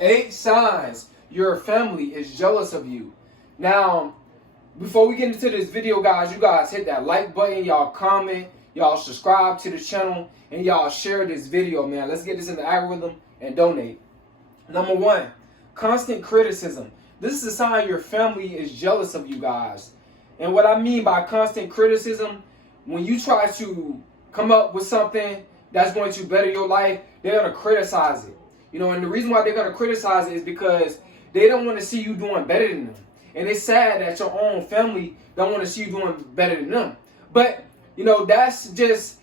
8 signs your family is jealous of you. Now, before we get into this video, guys, you guys hit that like button, y'all comment, y'all subscribe to the channel, and y'all share this video, man. Let's get this in the algorithm and donate. Number 1, constant criticism. This is a sign your family is jealous of you guys. And what I mean by constant criticism, when you try to come up with something that's going to better your life, they're going to criticize it. And the reason why they're going to criticize it is because they don't want to see you doing better than them. And it's sad that your own family don't want to see you doing better than them. But, that's just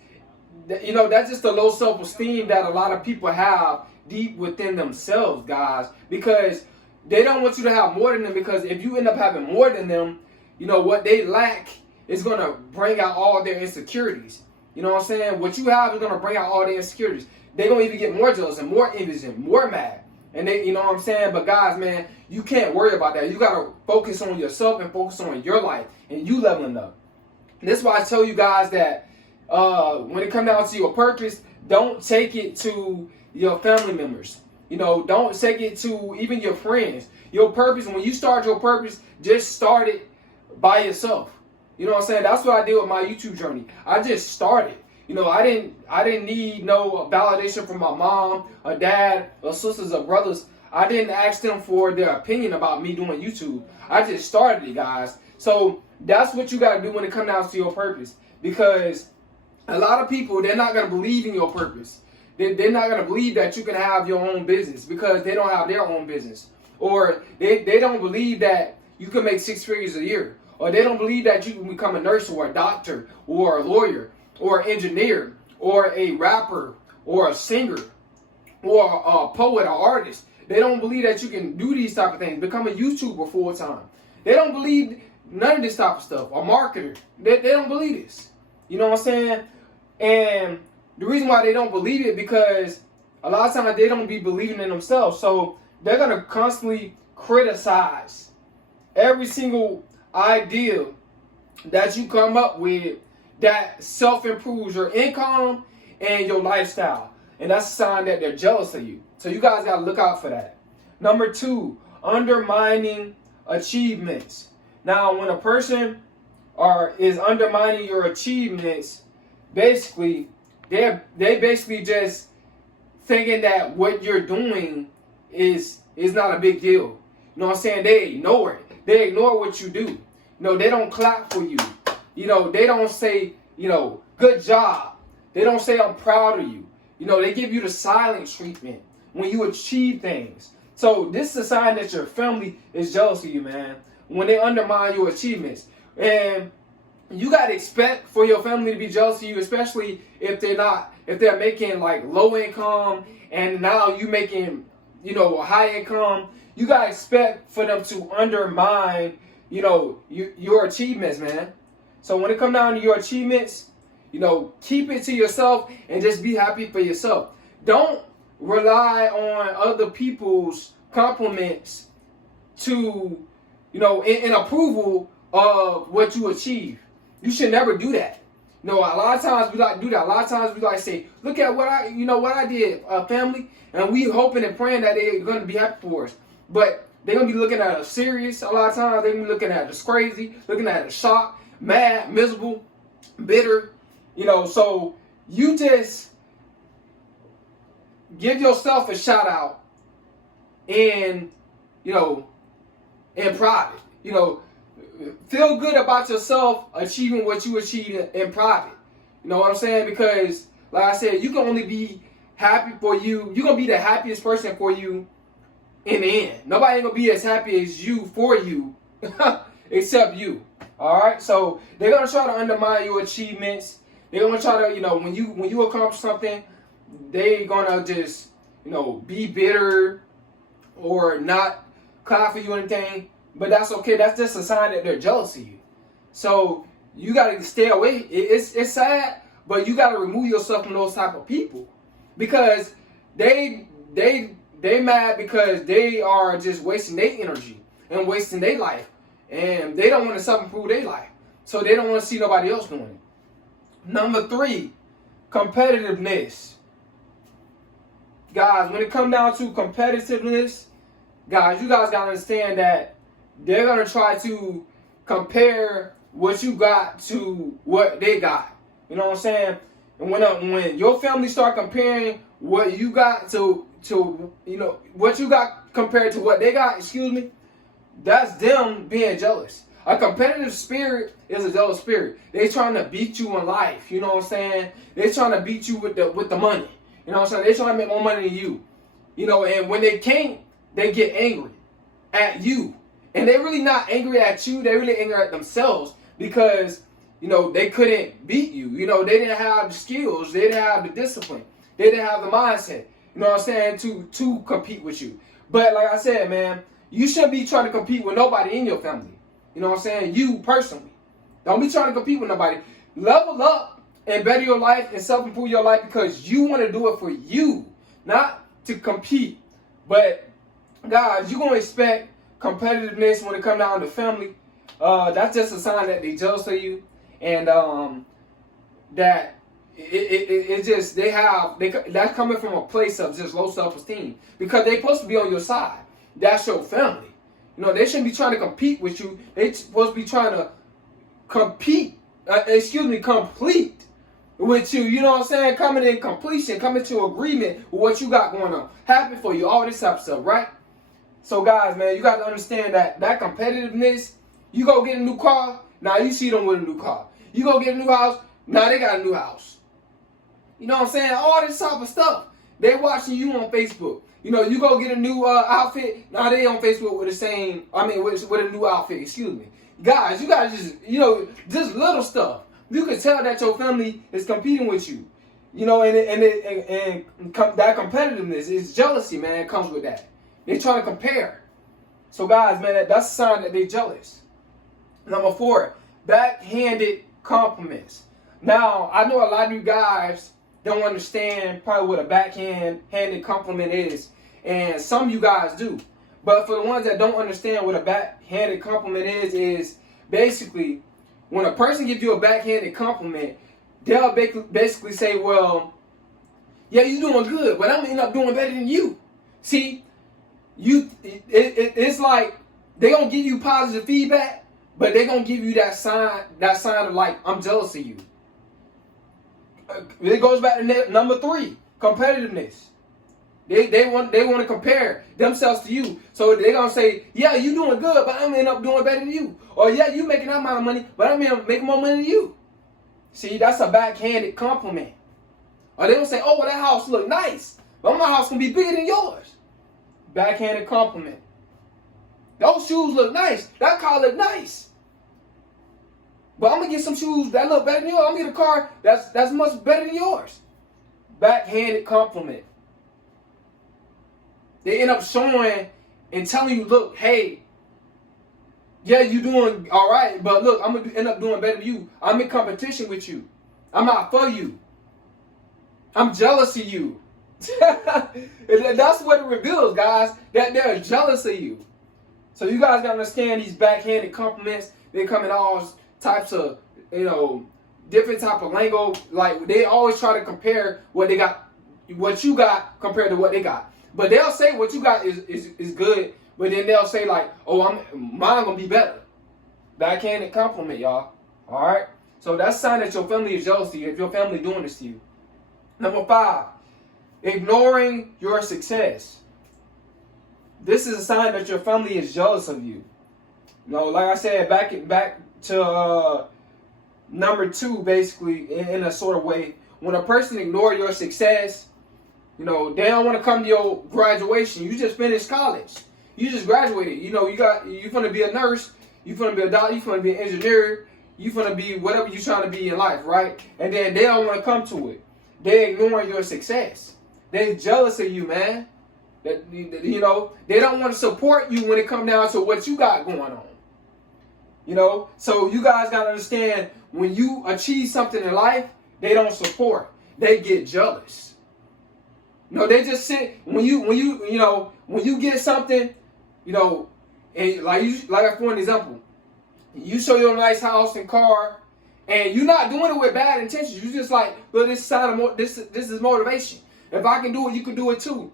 the low self-esteem that a lot of people have deep within themselves, guys. Because they don't want you to have more than them, because if you end up having more than them, what they lack is going to bring out all their insecurities. You know what I'm saying? What you have is going to bring out all their insecurities. They're going to even get more jealous and more envious and more mad. And they, you know what I'm saying? But guys, man, you can't worry about that. You got to focus on yourself and focus on your life and you leveling up. And that's why I tell you guys that when it comes down to your purpose, don't take it to your family members. Don't take it to even your friends. Your purpose, when you start your purpose, just start it by yourself. You know what I'm saying? That's what I did with my YouTube journey. I just started. I didn't need no validation from my mom, or dad, or sisters, or brothers. I didn't ask them for their opinion about me doing YouTube. I just started it, guys. So that's what you got to do when it comes down to your purpose. Because a lot of people, they're not going to believe in your purpose. They're not going to believe that you can have your own business because they don't have their own business. Or they don't believe that you can make 6 figures a year. Or they don't believe that you can become a nurse or a doctor or a lawyer or an engineer or a rapper or a singer or a poet or artist. They don't believe that you can do these type of things, become a YouTuber full time. They don't believe none of this type of stuff. A marketer. They don't believe this. You know what I'm saying? And the reason why they don't believe it, because a lot of times they don't be believing in themselves. So they're going to constantly criticize every single idea that you come up with that self-improves your income and your lifestyle. And that's a sign that they're jealous of you. So you guys got to look out for that. Number 2, undermining achievements. Now, when a person is undermining your achievements, basically, they basically just thinking that what you're doing is not a big deal. You know what I'm saying? They ignore it. They ignore what you do. They don't clap for you. They don't say, good job. They don't say, I'm proud of you. They give you the silent treatment when you achieve things. So this is a sign that your family is jealous of you, man, when they undermine your achievements. And you got to expect for your family to be jealous of you, especially if they're making like low income and now you making, a high income. You got to expect for them to undermine, your achievements, man. So when it comes down to your achievements, keep it to yourself and just be happy for yourself. Don't rely on other people's compliments to, in approval of what you achieve. You should never do that. A lot of times we like to do that. A lot of times we like to say, look at what I did, family, and we hoping and praying that they're going to be happy for us. But they're going to be looking at us serious a lot of times. They're going to be looking at us crazy, looking at us shocked, mad, miserable, bitter. So you just give yourself a shout out in private. Feel good about yourself achieving what you achieved in private. You know what I'm saying? Because, like I said, you can only be happy for you. You're going to be the happiest person for you in the end. Nobody ain't going to be as happy as you for you except you. All right? So they're going to try to undermine your achievements. They're going to try to, when you accomplish something, they're going to just, be bitter or not clap for you or anything. But that's okay. That's just a sign that they're jealous of you. So you got to stay away. It's sad, but you got to remove yourself from those type of people, because they mad because they are just wasting their energy and wasting their life, and they don't want to self-improve their life. So they don't want to see nobody else doing it. Number 3, competitiveness. guys, when it comes down to competitiveness, guys, you guys gotta understand that they're gonna try to compare what you got to what they got. You know what I'm saying? And when your family start comparing what you got to what you got compared to what they got, that's them being jealous. A competitive spirit is a jealous spirit. They trying to beat you in life. You know what I'm saying? They trying to beat you with the money. You know what I'm saying? They trying to make more money than you. And when they can't, they get angry at you. And they're really not angry at you. They're really angry at themselves because, they couldn't beat you. They didn't have the skills. They didn't have the discipline. They didn't have the mindset, you know what I'm saying, to compete with you. But like I said, man, you shouldn't be trying to compete with nobody in your family. You know what I'm saying? You personally. Don't be trying to compete with nobody. Level up and better your life and self-improve your life because you want to do it for you, not to compete. But, guys, you're going to expect competitiveness when it comes down to family. That's just a sign that they jealous of you. And that it's just, that's coming from a place of just low self-esteem. Because they're supposed to be on your side. That's your family. They shouldn't be trying to compete with you. They're supposed to be trying to complete with you. You know what I'm saying? Coming in completion, coming to agreement with what you got going on. Happy for you, all this type of stuff, right? So guys, man, you got to understand that competitiveness, you go get a new car, now you see them with a new car. You go get a new house, now they got a new house. You know what I'm saying? All this type of stuff. They watching you on Facebook. You go get a new outfit. Now they on Facebook with with a new outfit. Guys, you guys just little stuff. You can tell that your family is competing with you. And that competitiveness is jealousy, man. It comes with that. They trying to compare. So guys, man, that's a sign that they jealous. Number 4, backhanded compliments. Now, I know a lot of you guys don't understand probably what a backhanded compliment is, and some of you guys do. But for the ones that don't understand what a backhanded compliment is basically when a person gives you a backhanded compliment, they'll basically say, well, yeah, you're doing good, but I'm gonna end up doing better than you. See, it's like they're gonna give you positive feedback, but they're gonna give you that sign of like, I'm jealous of you. It goes back to number 3, competitiveness. They want to compare themselves to you. So they're going to say, yeah, you doing good, but I'm going to end up doing better than you. Or yeah, you making that amount of money, but I'm going to make more money than you. See, that's a backhanded compliment. Or they don't say, oh, well, that house look nice, but my house can be bigger than yours. Backhanded compliment. Those shoes look nice. That car look nice. But I'm going to get some shoes that look better than yours. I'm going to get a car that's much better than yours. Backhanded compliment. They end up showing and telling you, look, hey, yeah, you doing all right, but look, I'm going to end up doing better than you. I'm in competition with you. I'm not for you. I'm jealous of you. That's what it reveals, guys, that they're jealous of you. So you guys got to understand these backhanded compliments. They come in all types of, different type of lingo. Like they always try to compare what you got compared to what they got. But they'll say what you got is good, but then they'll say like, oh, mine gonna be better. Backhanded compliment, y'all. All right. So that's a sign that your family is jealous of you. If your family doing this to you. Number 5, ignoring your success. This is a sign that your family is jealous of you. Like I said, back to number 2, basically, in a sort of way, when a person ignores your success, they don't want to come to your graduation. You just finished college. You just graduated. You're going to be a nurse. You're going to be a doctor. You're going to be an engineer. You're going to be whatever you're trying to be in life, right? And then they don't want to come to it. They're ignoring your success. They're jealous of you, man. They don't want to support you when it comes down to what you got going on. So you guys got to understand, when you achieve something in life, they don't support. They get jealous. They just sit when you get something, and like for an example, you show your nice house and car, and you're not doing it with bad intentions. You just like, well, this is motivation. If I can do it, you can do it too.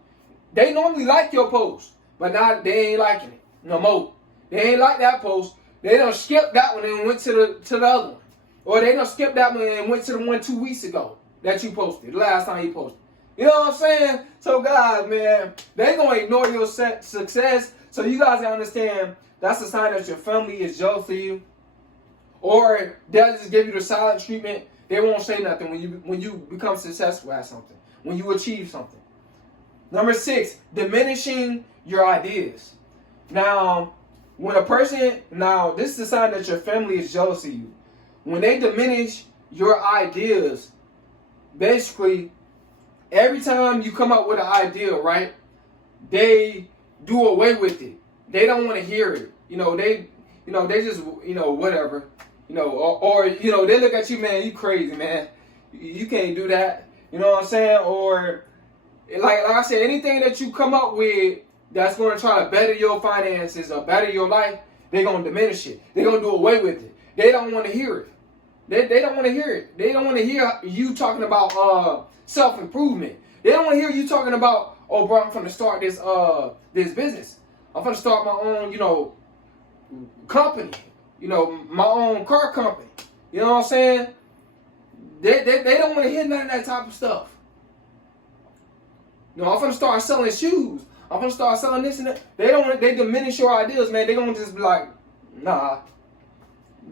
They normally like your post, but now they ain't liking it no more. They ain't like that post. They done skipped that one and went to the other one. Or they done skipped that one and went to the one 2 weeks ago that you posted, the last time you posted. You know what I'm saying? So guys, man, they gonna ignore your success. So you guys gotta understand that's a sign that your family is jealous of you. Or they'll just give you the silent treatment. They won't say nothing when you become successful at something, when you achieve something. Number 6, diminishing your ideas. Now, when a person, this is a sign that your family is jealous of you. When they diminish your ideas, basically, every time you come up with an idea, right, they do away with it. They don't want to hear it. They just, whatever. Or they look at you, man, you crazy, man. You can't do that. You know what I'm saying? Or, like I said, anything that you come up with that's going to try to better your finances or better your life, they're going to diminish it. They're going to do away with it. They don't want to hear it. They don't want to hear it. They don't want to hear you talking about self-improvement. They don't want to hear you talking about, oh, bro, I'm going to start this business. I'm going to start my own, company. My own car company. You know what I'm saying? They don't want to hear none of that type of stuff. I'm going to start selling shoes. I'm going to start selling this and that. They diminish your ideas, man. They're going to just be like, nah.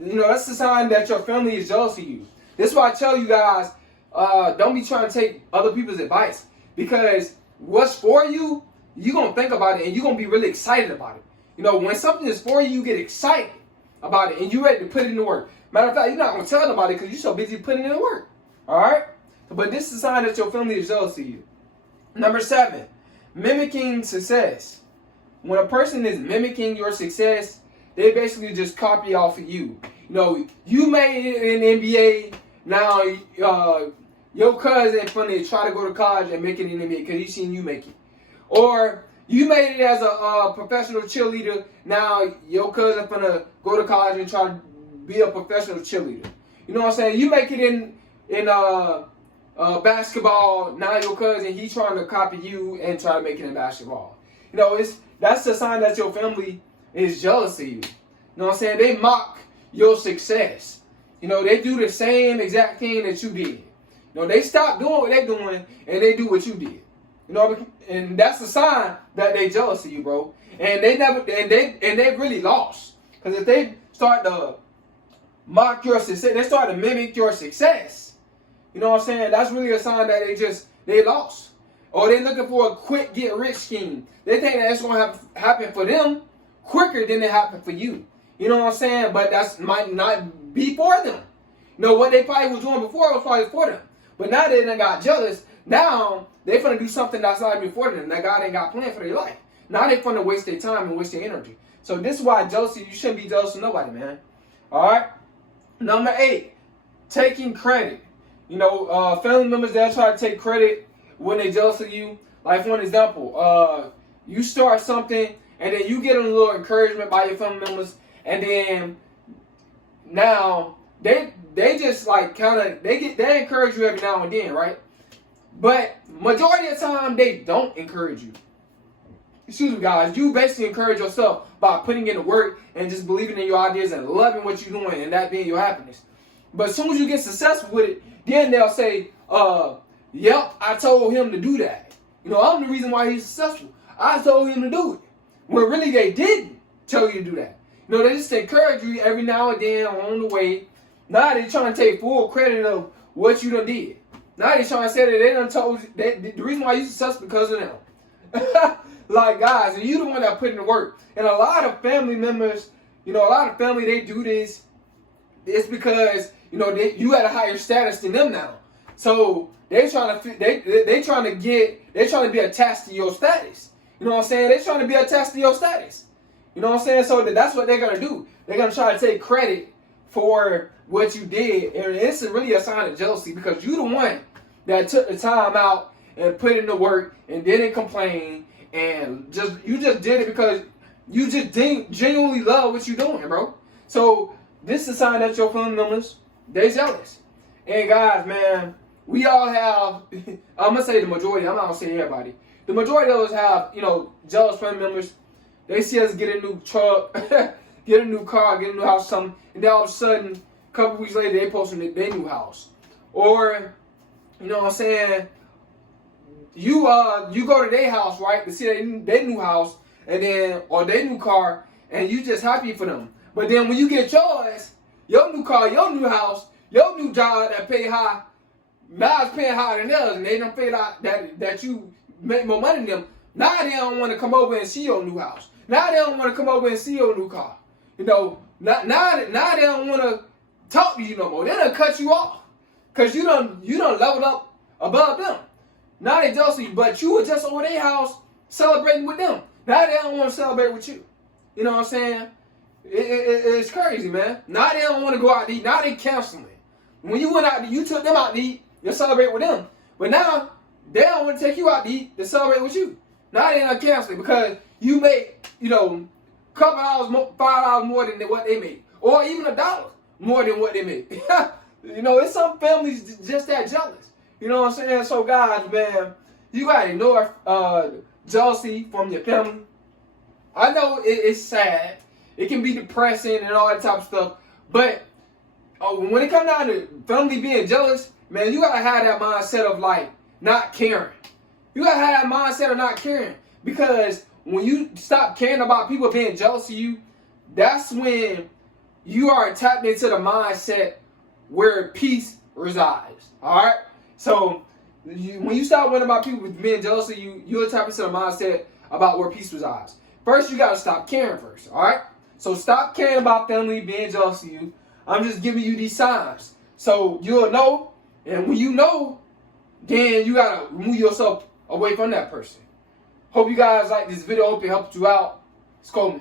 That's the sign that your family is jealous of you. This is why I tell you guys, don't be trying to take other people's advice. Because what's for you, you're going to think about it and you're going to be really excited about it. When something is for you, you get excited about it and you're ready to put it into work. Matter of fact, you're not going to tell nobody because you're so busy putting it in work. All right? But this is a sign that your family is jealous of you. Number 7, mimicking success. When a person is mimicking your success, they basically just copy off of you. You made it in the NBA. Now, your cousin finna try to go to college and make it in the NBA because he's seen you make it. Or you made it as a professional cheerleader. Now, your cousin finna go to college and try to be a professional cheerleader. You know what I'm saying? You make it in basketball. Now your cousin, he's trying to copy you and try to make it in basketball. That's the sign that your family is jealous of you. You know what I'm saying? They mock your success. They do the same exact thing that you did. They stop doing what they're doing and they do what you did. And that's a sign that they jealous of you, bro. And they really lost. Because if they start to mock your success, they start to mimic your success. You know what I'm saying? That's really a sign that they lost. Or they're looking for a quick get rich scheme. They think that it's going to happen for them quicker than it happened for you. You know what I'm saying? But that might not be for them. What they probably was doing before was probably for them. But now they done got jealous. Now they finna do something that's not even for them. That God ain't got planned for their life. Now they finna waste their time and waste their energy. So this is why jealousy, you shouldn't be jealous of nobody, man. Alright? Number 8, taking credit. Family members, they'll try to take credit when they're jealous of you. Like, for an example, you start something and then you get a little encouragement by your family members, and then now they just like they encourage you every now and then, right? But majority of the time they don't encourage you. Excuse me, guys. You basically encourage yourself by putting in the work and just believing in your ideas and loving what you're doing and that being your happiness. But as soon as you get successful with it, then they'll say, yep, I told him to do that. I'm the reason why he's successful. I told him to do it. When really they didn't tell you to do that. They just encourage you every now and then along the way. Now they're trying to take full credit of what you done did. Now they're trying to say that they done told you, the reason why you're successful because of them. Like, guys, and you the one that put in the work. And a lot of family members, a lot of family, they do this. It's because, you had a higher status than them now. So they trying to be attached to your status. You know what I'm saying? They're trying to be attached to your status. You know what I'm saying? So that's what they're going to do. They're going to try to take credit for what you did. And it's really a sign of jealousy because you're the one that took the time out and put in the work and didn't complain. And you just did it because you just genuinely love what you're doing, bro. So this is a sign that your family members, they jealous. And guys, man, we all have, I'm gonna say the majority, I'm not gonna say everybody. The majority of us have, jealous family members. They see us get a new truck, get a new car, get a new house, something, and then all of a sudden, a couple weeks later, they posting their new house. Or, you know what I'm saying, you go to their house, right, to see their new house, and then, or their new car, and you just happy for them. But then when you get yours, your new car, your new house, your new job that pay high, now it's paying higher than theirs, and they don't feel like that you make more money than them. Now they don't want to come over and see your new house. Now they don't want to come over and see your new car. Now they don't want to talk to you no more. They done cut you off. Because you done leveled up above them. Now they jealous of you, but you were just over their house celebrating with them. Now they don't want to celebrate with you. You know what I'm saying? It's crazy, man. Now they don't want to go out to eat. Now they canceling. When you went out to eat, you took them out to eat, you celebrate with them. But now, they don't want to take you out to eat to celebrate with you. Now they not canceling because you make, couple hours, $5 more than what they make. Or even $1 more than what they make. It's some families just that jealous. You know what I'm saying? So guys, man, you gotta ignore jealousy from your family. I know it's sad. It can be depressing and all that type of stuff. But when it comes down to family being jealous, man, you gotta have that mindset of like not caring. You gotta have that mindset of not caring. Because when you stop caring about people being jealous of you, that's when you are tapped into the mindset where peace resides. Alright? So when you stop worrying about people being jealous of you, you'll tap into the mindset about where peace resides. First, you gotta stop caring first. Alright? So stop caring about family being jealous of you. I'm just giving you these signs. So you'll know, and when you know, then you gotta remove yourself away from that person. Hope you guys like this video. Hope it helped you out. It's Coleman.